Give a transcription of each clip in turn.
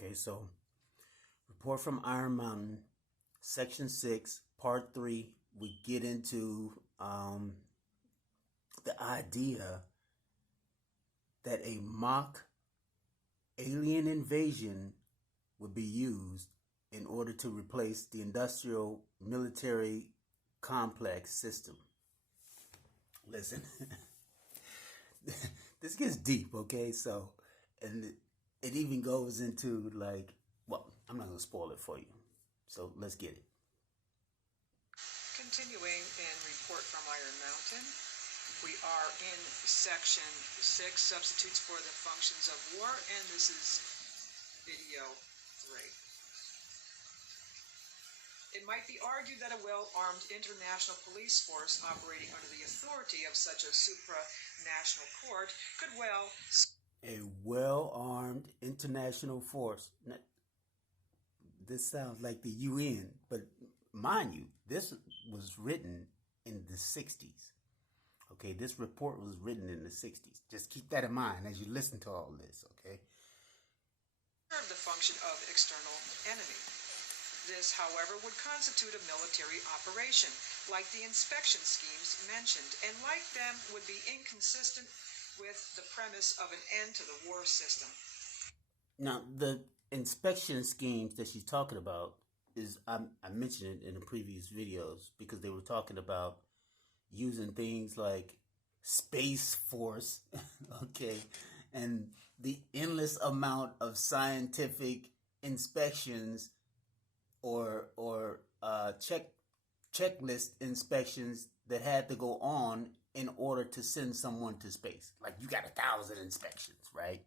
Okay, so report from Iron Mountain, Section 6, Part 3. We get into the idea that a mock alien invasion would be used in order to replace the industrial military complex system. Listen, this gets deep, okay? So, and it even goes into like, well, I'm not going to spoil it for you. So let's get it. Continuing in Report from Iron Mountain, we are in Section 6, Substitutes for the Functions of War, and this is Video 3. It might be argued that a well-armed international police force operating under the authority of such a supranational court could well... A well-armed international force. This sounds like the UN, but mind you, this was written in the 60s. Okay, this report was written in the 60s. Just keep that in mind as you listen to all this, okay? ...the function of external enemy. This, however, would constitute a military operation, like the inspection schemes mentioned, and like them would be inconsistent with the premise of an end to the war system. Now, the inspection schemes that she's talking about is, I mentioned it in the previous videos because they were talking about using things like Space Force, okay, and the endless amount of scientific inspections or checklist inspections that had to go on in order to send someone to space. Like you got 1,000 inspections, right?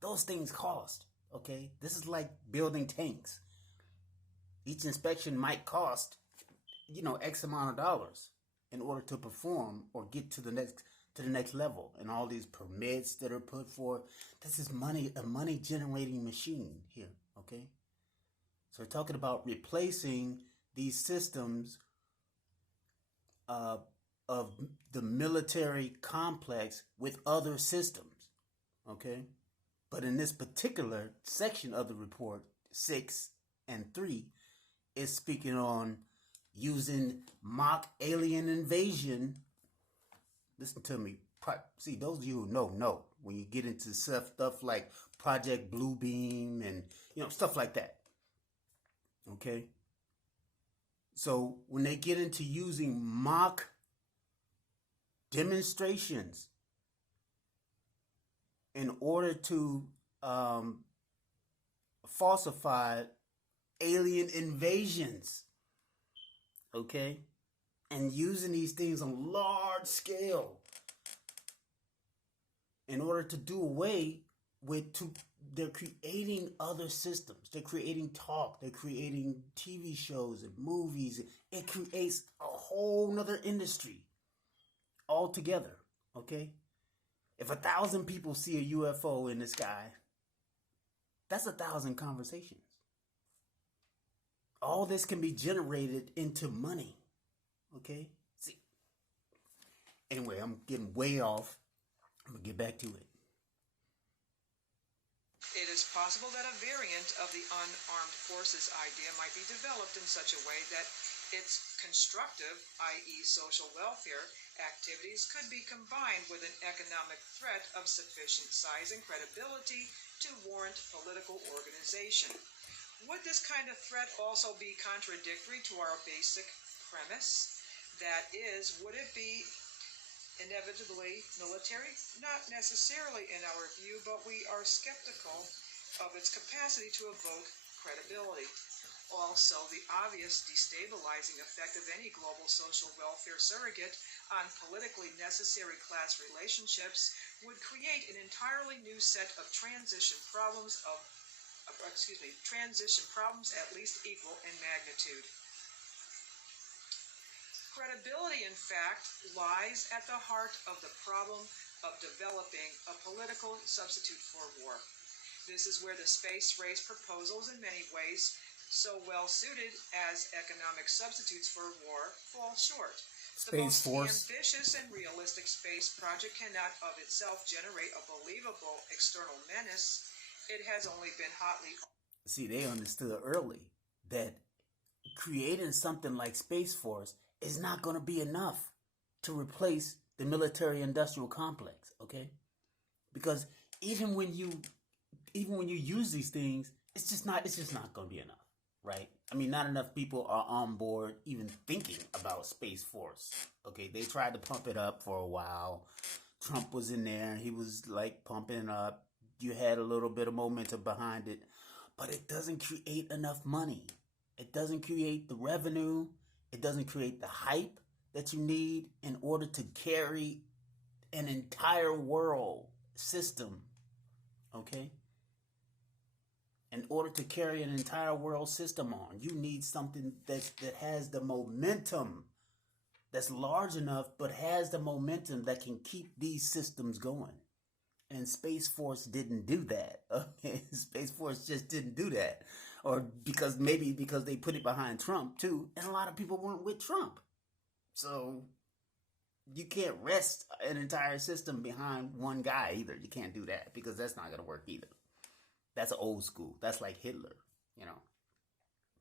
Those things cost, okay? This is like building tanks. Each inspection might cost, X amount of dollars in order to perform or get to the next level. And all these permits that are put forth. This is a money generating machine here, okay? So we're talking about replacing these systems of the military complex with other systems, okay? But in this particular section of the report, 6 and 3, is speaking on using mock alien invasion. Listen to me. See, those of you who know when you get into stuff like Project Bluebeam and stuff like that. Okay? So when they get into using mock demonstrations in order to falsify alien invasions, okay, and using these things on large scale in order to do away with, they're creating other systems. They're creating talk. They're creating TV shows and movies. It creates a whole nother industry altogether, okay? If 1,000 people see a UFO in the sky, that's 1,000 conversations. All this can be generated into money, okay? See, anyway, I'm getting way off. I'm going to get back to it. It is possible that a variant of the unarmed forces idea might be developed in such a way that its constructive, i.e. social welfare, activities could be combined with an economic threat of sufficient size and credibility to warrant political organization. Would this kind of threat also be contradictory to our basic premise? That is, would it be inevitably military? Not necessarily in our view, but we are skeptical of its capacity to evoke credibility. Also, the obvious destabilizing effect of any global social welfare surrogate on politically necessary class relationships would create an entirely new set of transition problems at least equal in magnitude. Credibility, in fact, lies at the heart of the problem of developing a political substitute for war. This is where the space race proposals, in many ways so well suited as economic substitutes for war, fall short. The most ambitious and realistic space project cannot of itself generate a believable external menace. It has only been hotly... See, they understood early that creating something like Space Force is not going to be enough to replace the military industrial complex, okay? Because even when you use these things, it's just not going to be enough, right? I mean, not enough people are on board even thinking about Space Force. Okay, they tried to pump it up for a while. Trump was in there. He was like pumping up. You had a little bit of momentum behind it, but it doesn't create enough money. It doesn't create the revenue. It doesn't create the hype that you need in order to carry an entire world system. Okay? In order to carry an entire world system on, you need something that has the momentum, that's large enough, but has the momentum that can keep these systems going. And Space Force didn't do that. Okay? Space Force just didn't do that. Or because they put it behind Trump too, and a lot of people weren't with Trump. So you can't rest an entire system behind one guy either. You can't do that because that's not going to work either. That's old school. That's like Hitler,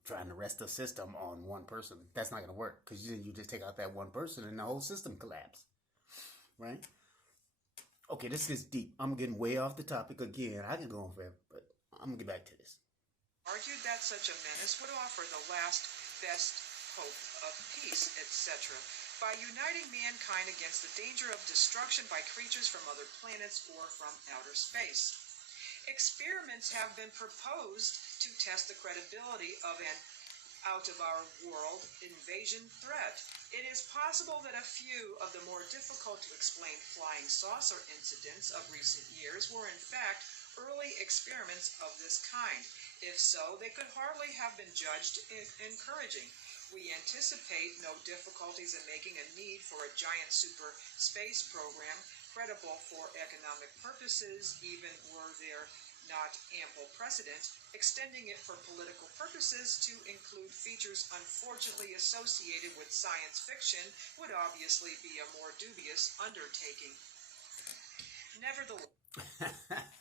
trying to rest a system on one person. That's not going to work because you just take out that one person and the whole system collapses, right? Okay, this is deep. I'm getting way off the topic again. I can go on forever, but I'm going to get back to this. Argued that such a menace would offer the last best hope of peace, etc., by uniting mankind against the danger of destruction by creatures from other planets or from outer space. Experiments have been proposed to test the credibility of an out-of-our-world invasion threat. It is possible that a few of the more difficult-to-explain flying saucer incidents of recent years were in fact early experiments of this kind. If so, they could hardly have been judged encouraging. We anticipate no difficulties in making a need for a giant super space program credible for economic purposes, even were there not ample precedent. Extending it for political purposes to include features unfortunately associated with science fiction would obviously be a more dubious undertaking. Nevertheless,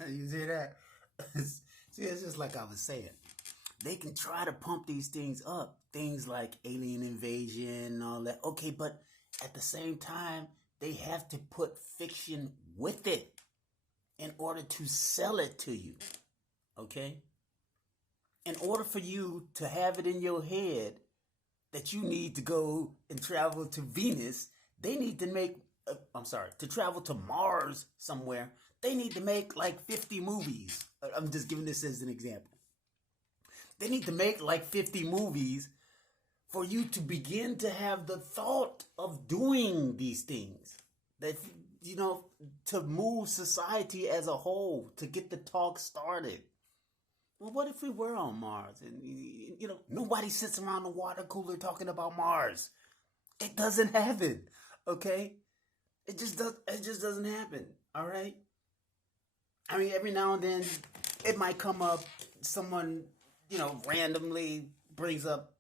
you see that? See, it's just like I was saying. They can try to pump these things up, things like alien invasion and all that. Okay, but at the same time, they have to put fiction with it in order to sell it to you. Okay? In order for you to have it in your head that you need to go and travel to Venus, they need to make, to travel to Mars somewhere, they need to make like 50 movies. I'm just giving this as an example. They need to make like 50 movies for you to begin to have the thought of doing these things. That, to move society as a whole, to get the talk started. Well, what if we were on Mars? And, nobody sits around the water cooler talking about Mars. It doesn't happen, okay? It just doesn't happen, all right? I mean, every now and then, it might come up, someone, randomly brings up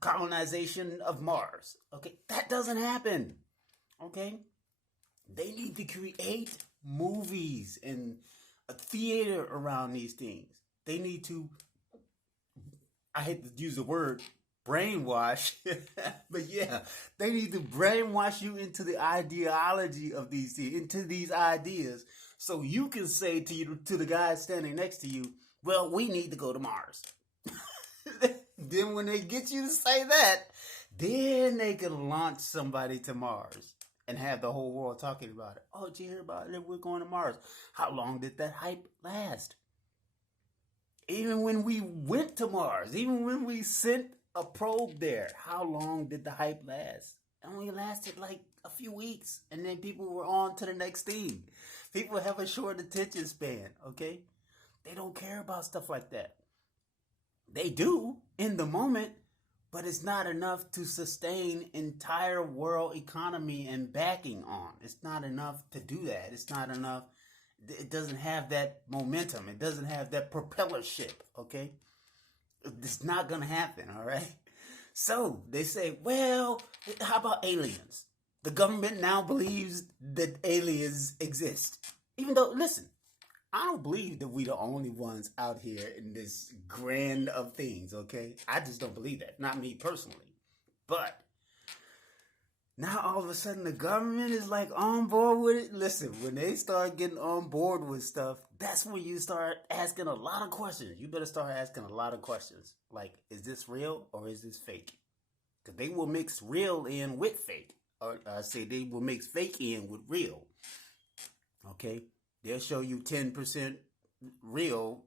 colonization of Mars, okay? That doesn't happen, okay? They need to create movies and a theater around these things. They need to, I hate to use the word brainwash, but yeah, they need to brainwash you into the ideology of these things, into these ideas, so you can say to the guy standing next to you, well, we need to go to Mars. Then when they get you to say that, then they can launch somebody to Mars and have the whole world talking about it. Oh, did you hear about it? We're going to Mars. How long did that hype last? Even when we went to Mars, even when we sent a probe there, how long did the hype last? It only lasted like a few weeks, and then people were on to the next thing. People have a short attention span, okay? They don't care about stuff like that. They do in the moment, but it's not enough to sustain entire world economy and backing on. It's not enough to do that. It's not enough. It doesn't have that momentum. It doesn't have that propellership, okay? It's not going to happen, all right? So they say, well, how about aliens? The government now believes that aliens exist. Even though, listen, I don't believe that we the only ones out here in this grand of things, okay? I just don't believe that. Not me personally. But now all of a sudden the government is like on board with it. Listen, when they start getting on board with stuff, that's when you start asking a lot of questions. You better start asking a lot of questions. Like, is this real or is this fake? Because they will mix real in with fake. Or I say they will mix fake in with real. Okay? They'll show you 10% real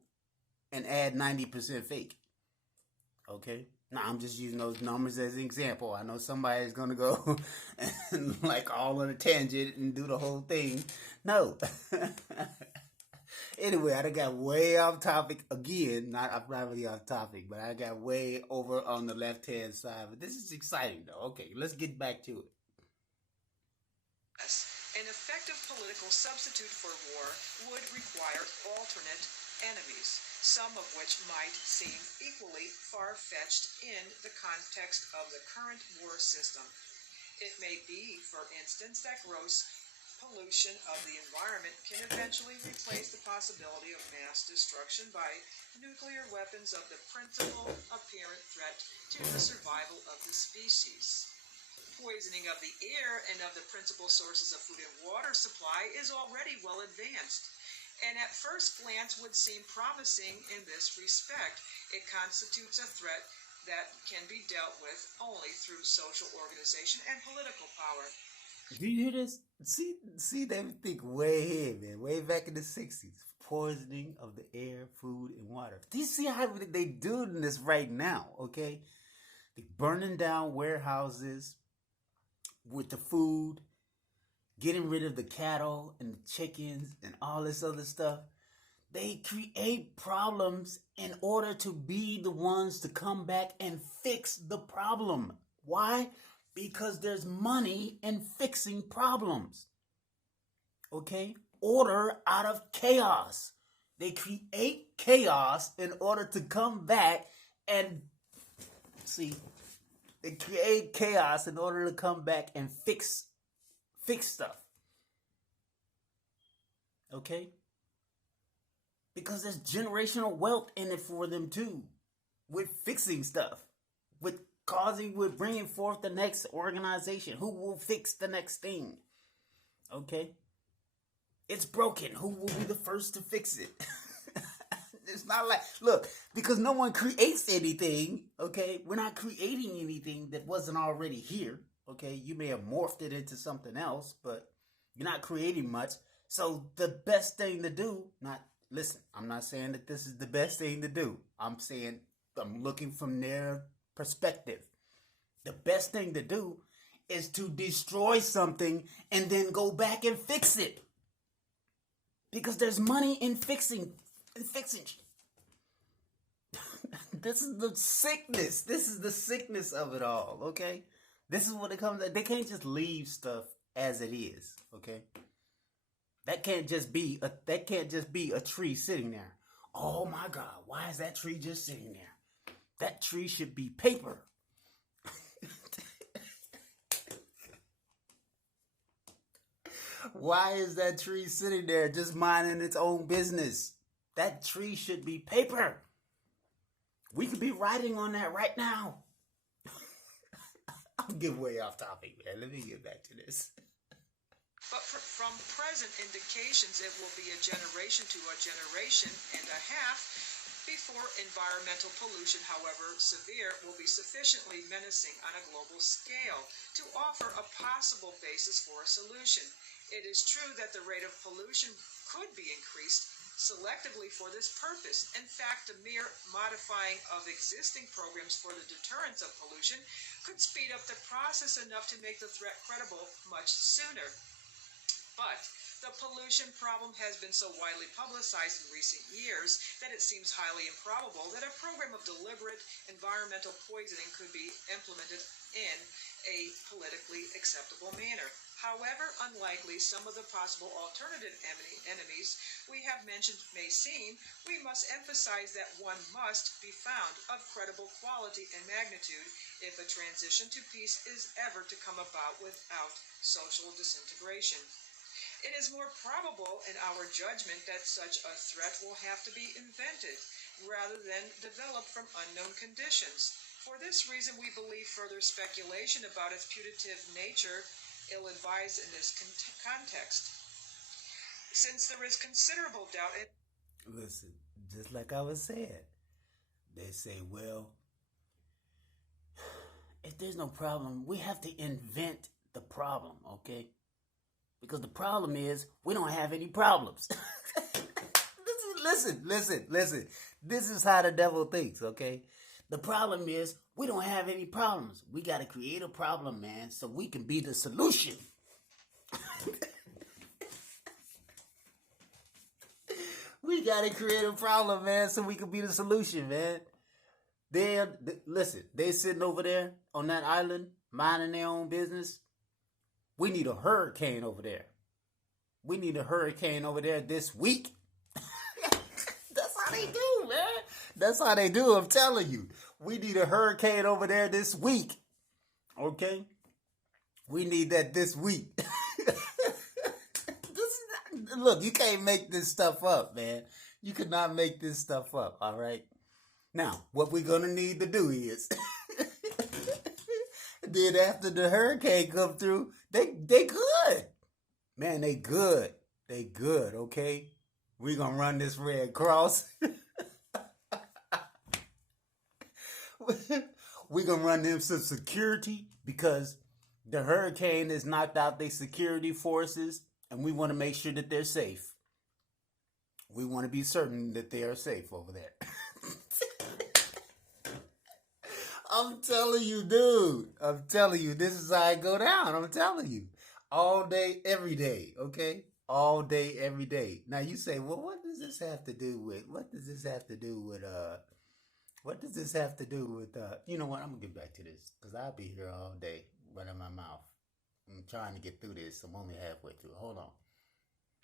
and add 90% fake. Okay? Now, I'm just using those numbers as an example. I know somebody's going to go and like all on a tangent and do the whole thing. No. Anyway, I got way off topic again. I'm not really off topic, but I got way over on the left-hand side. But this is exciting, though. Okay, let's get back to it. An effective political substitute for war would require alternate enemies, some of which might seem equally far-fetched in the context of the current war system. It may be, for instance, that gross pollution of the environment can eventually replace the possibility of mass destruction by nuclear weapons of the principal apparent threat to the survival of the species. Poisoning of the air and of the principal sources of food and water supply is already well advanced, and at first glance would seem promising in this respect. It constitutes a threat that can be dealt with only through social organization and political power. Do you hear this? See, they think way ahead, man. Way back in the 60s. Poisoning of the air, food, and water. Do you see how they doing this right now, okay? They burning down warehouses with the food, getting rid of the cattle and the chickens and all this other stuff. They create problems in order to be the ones to come back and fix the problem. Why? Because there's money in fixing problems. Okay? Order out of chaos. They create chaos in order to come back and see. They create chaos in order to come back and fix stuff. Okay? Because there's generational wealth in it for them too. With fixing stuff. With bringing forth the next organization. Who will fix the next thing? Okay? It's broken. Who will be the first to fix it? It's not like, look, because no one creates anything, okay? We're not creating anything that wasn't already here, okay? You may have morphed it into something else, but you're not creating much. So the best thing to do, I'm not saying that this is the best thing to do. I'm saying, I'm looking from their perspective. The best thing to do is to destroy something and then go back and fix it. Because there's money in fixing shit. This is the sickness. This is the sickness of it all, okay? This is what it comes to. They can't just leave stuff as it is, okay? That can't just be a tree sitting there. Oh my God, why is that tree just sitting there? That tree should be paper. Why is that tree sitting there just minding its own business? That tree should be paper. We could be writing on that right now. I'm getting way off topic, man. Let me get back to this. But from present indications, it will be a generation to a generation and a half before environmental pollution, however severe, will be sufficiently menacing on a global scale to offer a possible basis for a solution. It is true that the rate of pollution could be increased selectively for this purpose. In fact, the mere modifying of existing programs for the deterrence of pollution could speed up the process enough to make the threat credible much sooner. But the pollution problem has been so widely publicized in recent years that it seems highly improbable that a program of deliberate environmental poisoning could be implemented in a politically acceptable manner. However unlikely some of the possible alternative enemies we have mentioned may seem, we must emphasize that one must be found of credible quality and magnitude if a transition to peace is ever to come about without social disintegration. It is more probable in our judgment that such a threat will have to be invented rather than developed from unknown conditions. For this reason, we believe further speculation about its putative nature ill-advised in this context, since there is considerable doubt in. Listen, just like I was saying, they say, well, if there's no problem, we have to invent the problem, okay? Because the problem is we don't have any problems. Listen. This is how the devil thinks, okay? The problem is we don't have any problems. We got to create a problem, man, so we can be the solution. We got to create a problem, man, so we can be the solution, man. Listen, they sitting over there on that island, minding their own business. We need a hurricane over there. We need a hurricane over there this week. That's how they do, man. That's how they do, I'm telling you. We need a hurricane over there this week. Okay? We need that this week. Look, you can't make this stuff up, man. You cannot make this stuff up, all right? Now, what we're going to need to do is, then after the hurricane come through, they good. Man, they good. They good, okay? We're going to run this Red Cross. We're going to run them some security because the hurricane has knocked out their security forces, and we want to make sure that they're safe. We want to be certain that they are safe over there. I'm telling you, dude. I'm telling you, this is how I go down. I'm telling you. All day, every day, okay? All day, every day. Now you say, well, what does this have to do with, you know what, I'm going to get back to this, because I'll be here all day, running my mouth. I'm trying to get through this. I'm only halfway through. Hold on.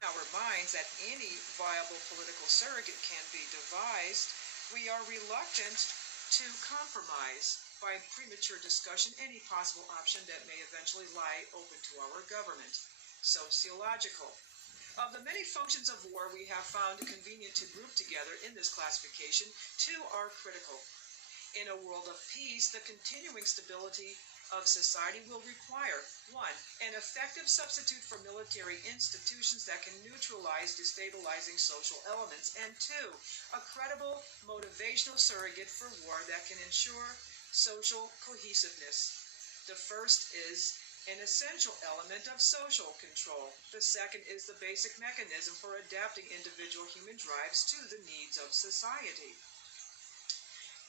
Our minds that any viable political surrogate can be devised, we are reluctant to compromise by premature discussion any possible option that may eventually lie open to our government. Sociological. Of the many functions of war we have found convenient to group together in this classification, two are critical. In a world of peace, the continuing stability of society will require, 1, an effective substitute for military institutions that can neutralize destabilizing social elements, and 2, a credible motivational surrogate for war that can ensure social cohesiveness. The first is an essential element of social control. The second is the basic mechanism for adapting individual human drives to the needs of society.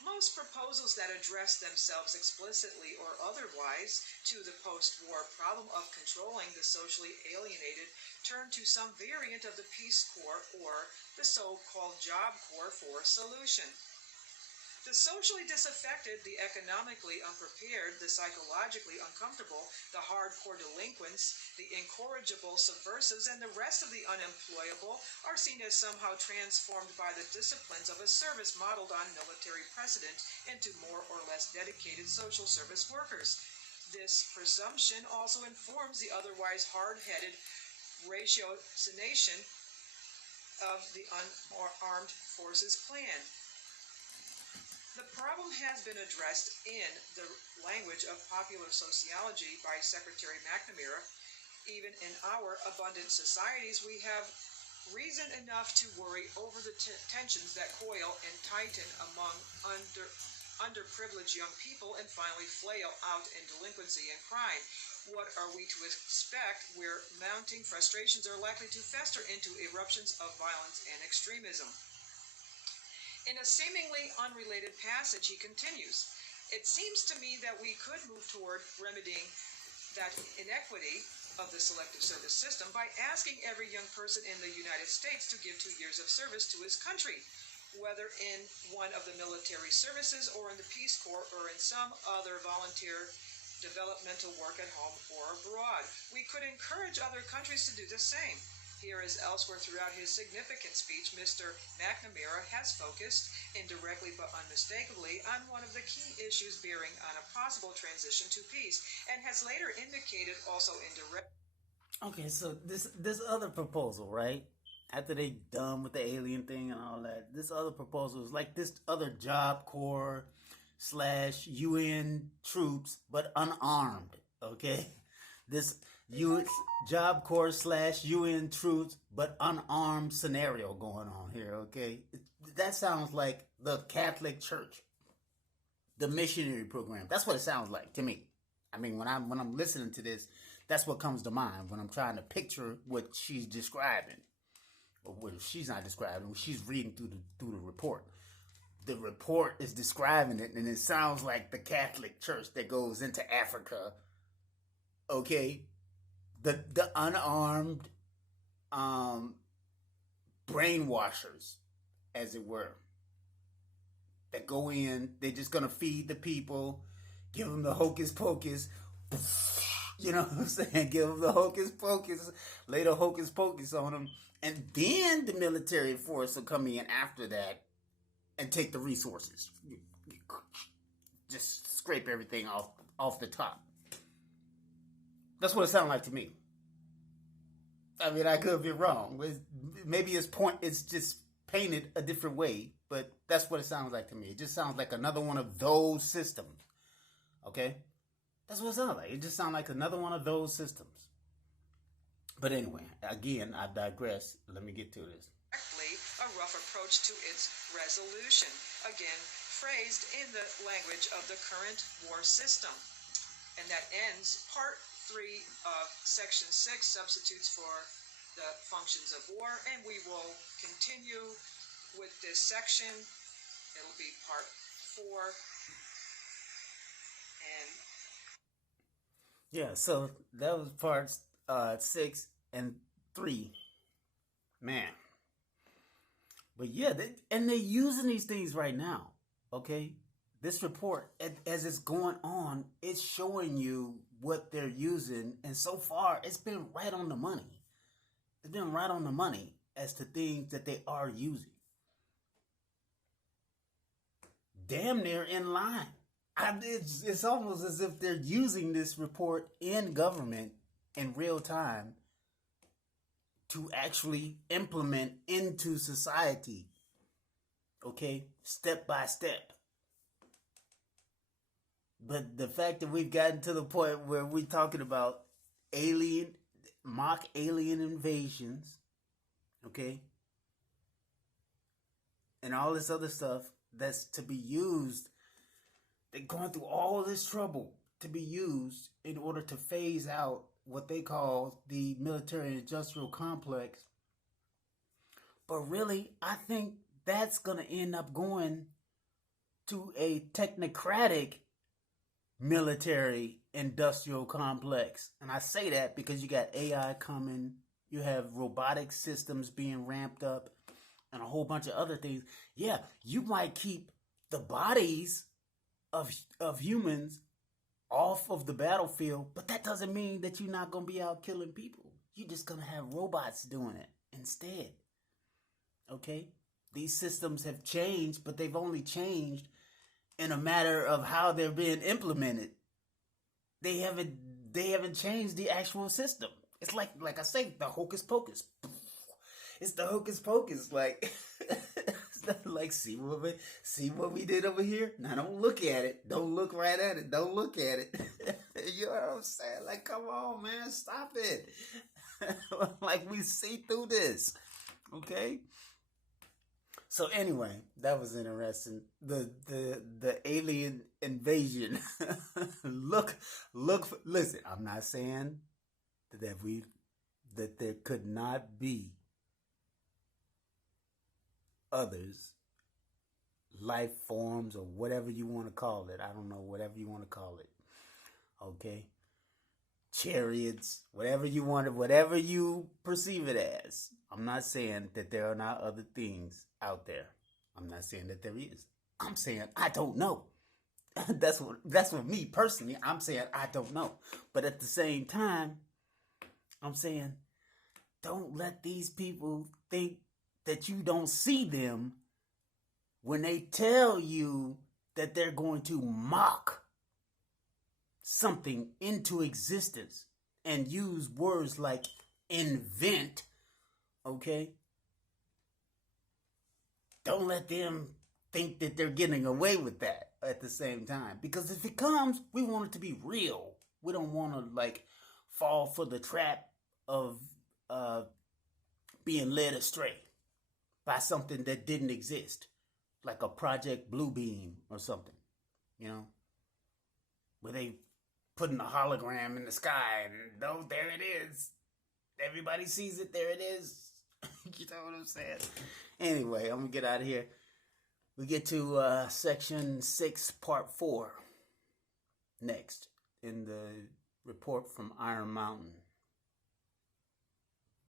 Most proposals that address themselves explicitly or otherwise to the post-war problem of controlling the socially alienated turn to some variant of the Peace Corps or the so-called Job Corps for solution. The socially disaffected, the economically unprepared, the psychologically uncomfortable, the hardcore delinquents, the incorrigible subversives, and the rest of the unemployable are seen as somehow transformed by the disciplines of a service modeled on military precedent into more or less dedicated social service workers. This presumption also informs the otherwise hard-headed ratiocination of the unarmed forces plan. The problem has been addressed in the language of popular sociology by Secretary McNamara. Even in our abundant societies, we have reason enough to worry over the tensions that coil and tighten among underprivileged young people and finally flail out in delinquency and crime. What are we to expect where mounting frustrations are likely to fester into eruptions of violence and extremism? In a seemingly unrelated passage, he continues, "It seems to me that we could move toward remedying that inequity of the selective service system by asking every young person in the United States to give 2 years of service to his country, whether in one of the military services or in the Peace Corps or in some other volunteer developmental work at home or abroad. We could encourage other countries to do the same." Here as elsewhere throughout his significant speech, Mr. McNamara has focused, indirectly but unmistakably, on one of the key issues bearing on a possible transition to peace, and has later indicated also indirectly. Okay, so this other proposal, right? After they done with the alien thing and all that, this other proposal is like this other Job Corps slash UN troops, but unarmed. Okay, this U Job Corps slash UN troops, but unarmed scenario going on here. Okay, that sounds like the Catholic Church, the missionary program. That's what it sounds like to me. I mean, when I'm listening to this, that's what comes to mind when I'm trying to picture what she's describing, or what she's not describing. She's reading through the report. The report is describing it, and it sounds like the Catholic Church that goes into Africa. Okay, the unarmed brainwashers, as it were, that go in. They're just gonna feed the people, give them the hocus pocus. You know what I'm saying? Give them the hocus pocus, lay the hocus pocus on them, and then the military force will come in after that and take the resources. Just scrape everything off the top. That's what it sounds like to me. I mean, I could be wrong. Maybe it's just painted a different way, but that's what it sounds like to me. It just sounds like another one of those systems. Okay? That's what it sounds like. It just sounds like another one of those systems. But anyway, again, I digress. Let me get to this. A rough approach to its resolution, again phrased in the language of the current war system. And that ends part 3 of section 6, substitutes for the functions of war, and we will continue with this section. It'll be part 4. And yeah, so that was parts 6 and 3. Man. But yeah, and they're using these things right now. Okay? This report, as it's going on, it's showing you what they're using. And so far, it's been right on the money. It's been right on the money as to things that they are using. Damn near in line. It's almost as if they're using this report in government in real time to actually implement into society, okay, step by step. But the fact that we've gotten to the point where we're talking about mock alien invasions, okay, and all this other stuff that's to be used, they're going through all this trouble to be used in order to phase out what they call the military industrial complex. But really, I think that's going to end up going to a technocratic military industrial complex. And I say that because you got AI coming, you have robotic systems being ramped up, and a whole bunch of other things. Yeah, you might keep the bodies of humans off of the battlefield, but that doesn't mean that you're not going to be out killing people. You're just going to have robots doing it instead. Okay? These systems have changed, but they've only changed in a matter of how they're being implemented. They haven't changed the actual system. It's like I say, the hocus pocus. It's the hocus pocus. Like, like see what we did over here. Now don't look at it. Don't look right at it. Don't look at it. You know what I'm saying? Like, come on, man, stop it. Like, we see through this. Okay. So anyway, that was interesting. The alien invasion. Listen, I'm not saying that there could not be others, life forms, or whatever you want to call it. I don't know, whatever you want to call it. Okay? Chariots, whatever you perceive it as. I'm not saying that there are not other things out there. I'm not saying that there is. I'm saying I don't know. That's what me personally, I'm saying I don't know. But at the same time, I'm saying don't let these people think that you don't see them when they tell you that they're going to mock something into existence. and use words like invent, okay? Don't let them think that they're getting away with that at the same time. Because if it comes, we want it to be real. We don't want to like fall for the trap of being led astray by something that didn't exist, like a Project Bluebeam or something, you know, where they putting a hologram in the sky and oh, there it is. Everybody sees it. There it is. You know what I'm saying? Anyway, I'm gonna get out of here. We get to section 6, part 4 next in the report from Iron Mountain.